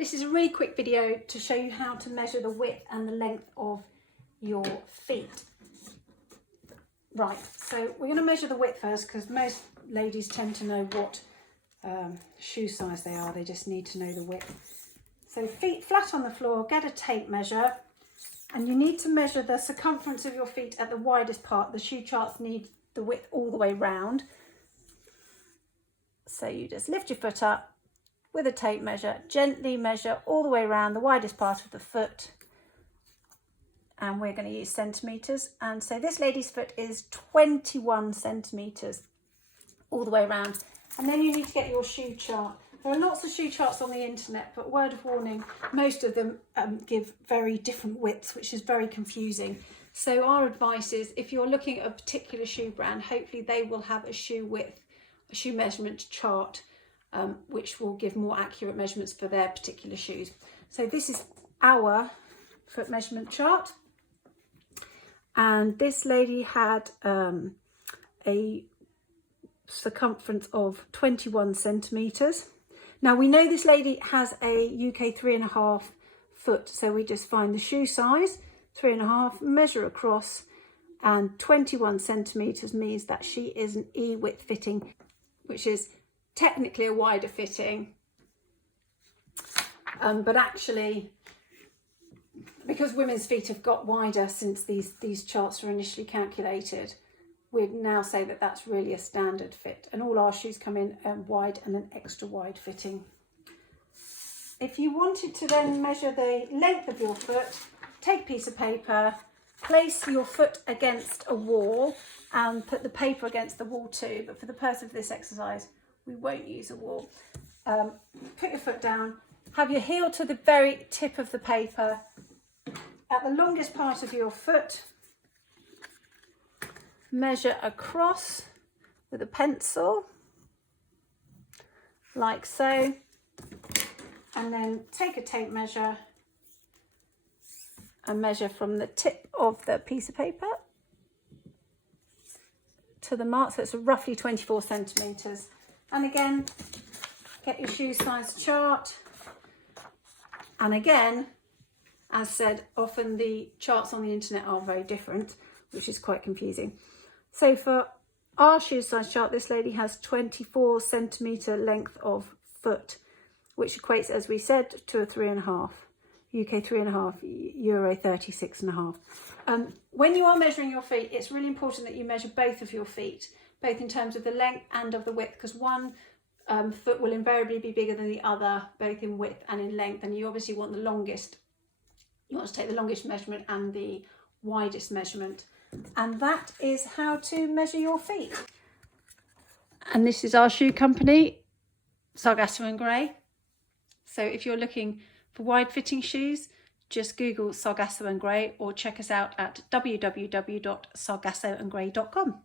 This is a really quick video to show you how to measure the width and the length of your feet. Right, so we're going to measure the width first because most ladies tend to know what shoe size they are. They just need to know the width. So feet flat on the floor, get a tape measure, and you need to measure the circumference of your feet at the widest part. The shoe charts need the width all the way round. So you just lift your foot up with a tape measure, gently measure all the way around the widest part of the foot. And we're going to use centimetres. And so this lady's foot is 21 centimetres all the way around. And then you need to get your shoe chart. There are lots of shoe charts on the internet, but word of warning, most of them give very different widths, which is very confusing. So our advice is, if you're looking at a particular shoe brand, hopefully they will have a shoe width, a shoe measurement chart, which will give more accurate measurements for their particular shoes. So this is our foot measurement chart. And this lady had a circumference of 21 centimetres. Now we know this lady has a UK 3.5 foot, so we just find the shoe size, 3.5, measure across, and 21 centimetres means that she is an E width fitting, which is technically a wider fitting, but actually, because women's feet have got wider since these charts were initially calculated, we'd now say that that's really a standard fit, and all our shoes come in wide and an extra wide fitting. If you wanted to then measure the length of your foot, take a piece of paper, place your foot against a wall and put the paper against the wall too, but for the purpose of this exercise we won't use a wall. Put your foot down, have your heel to the very tip of the paper, at the longest part of your foot, measure across with a pencil, like so, and then take a tape measure and measure from the tip of the piece of paper to the mark, so it's roughly 24 centimetres. And again, get your shoe size chart, and again, as said, often the charts on the internet are very different, which is quite confusing. So for our shoe size chart, this lady has 24 centimetre length of foot, which equates, as we said, to a 3.5, UK 3.5, Euro 36.5. When you are measuring your feet, it's really important that you measure both of your feet, both in terms of the length and of the width, because one foot will invariably be bigger than the other, both in width and in length, and you obviously want the longest. You want to take the longest measurement and the widest measurement. And that is how to measure your feet. And this is our shoe company, Sargasso & Gray. So if you're looking for wide fitting shoes, just Google Sargasso & Gray or check us out at www.sargassoandgray.com.